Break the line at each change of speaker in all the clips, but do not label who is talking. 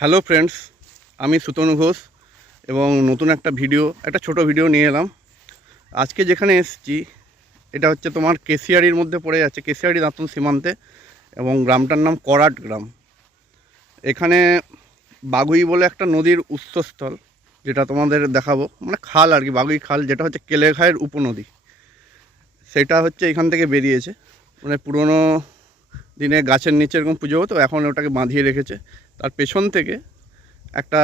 Hello friends, আমি সুতনু ঘোষ এবং নতুন একটা ভিডিও, একটা ছোট ভিডিও নিয়ে এলাম। আজকে যেখানে এসেছি, এটা হচ্ছে তোমার কেশিয়ারির মধ্যে পড়ে যাচ্ছে কেশিয়ারি দাঁতন সীমান্তে এবং গ্রামটার নাম করাট গ্রাম। এখানে বাগুই বলে একটা নদীর উৎসস্থল, যেটা তোমাদের দেখাবো মানে খাল আর কি, বাগুই খাল, যেটা হচ্ছে কেলেঘায়ের উপনদী। সেটা হচ্ছে এখান থেকে বেরিয়েছে। মানে পুরনো দিনে গাছের নিচে এরকম পুজো হতো, এখন ওটাকে বাঁধিয়ে রেখেছে। তার পেছন থেকে একটা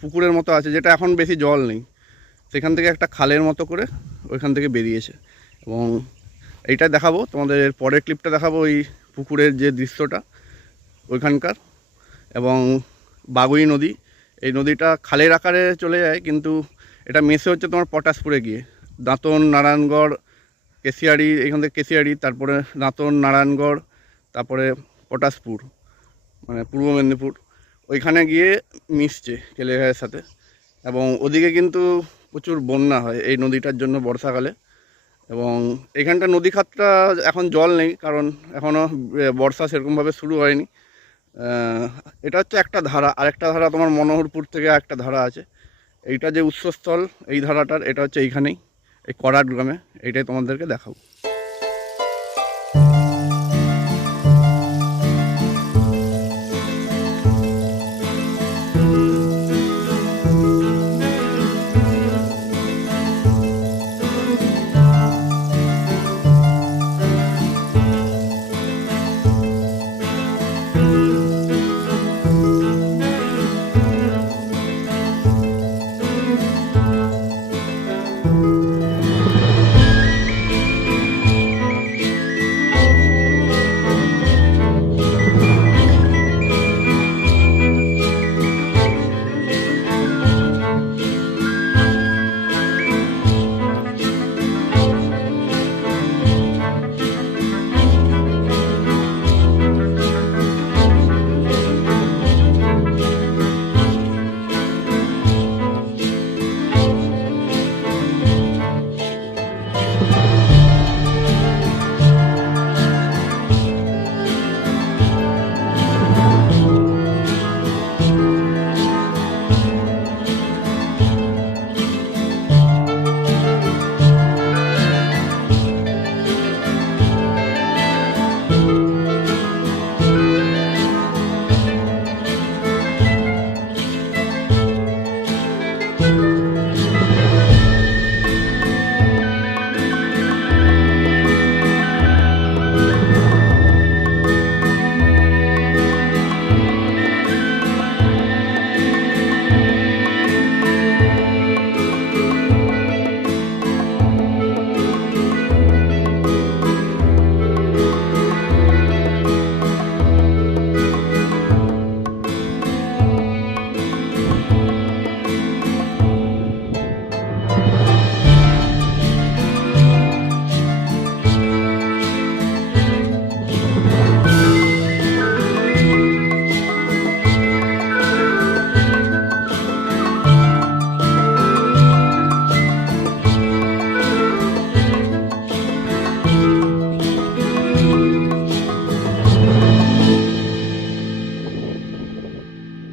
পুকুরের মতো আছে যেটা এখন বেশি জল নেই। সেখান থেকে একটা খালের মতো করে ওইখান থেকে বেরিয়েছে। এবং এইটা দেখাবো, তোমাদের পরের ক্লিপটা দেখাবো ওই পুকুরের যে দৃশ্যটা ওইখানকার। এবং বাগুই নদী, এই নদীটা খালের আকারে চলে যায়, কিন্তু এটা মেসে হচ্ছে তোমার পটাশপুরে গিয়ে। দাঁতন, নারায়ণগড়, কেশিয়ারি, এখান থেকে কেশিয়ারি, তারপরে দাঁতন, নারায়ণগড়, তারপরে পটাশপুর মানে পূর্ব মেদিনীপুর। ওইখানে গিয়ে মিশছে কেলেঘায়ের সাথে। এবং ওদিকে কিন্তু প্রচুর বন্যা হয় এই নদীটার জন্য বর্ষাকালে। এবং এখানটা নদী খাতটা এখন জল নেই, কারণ এখনও বর্ষা সেরকমভাবে শুরু হয়নি। এটা হচ্ছে একটা ধারা। আরেকটা ধারা তোমার মনোহরপুর থেকে একটা ধারা আছে। এইটা যে উৎসস্থল, এই ধারাটার, এটা হচ্ছে এইখানেই, এই করাট গ্রামে। এইটাই তোমাদেরকে দেখাবো।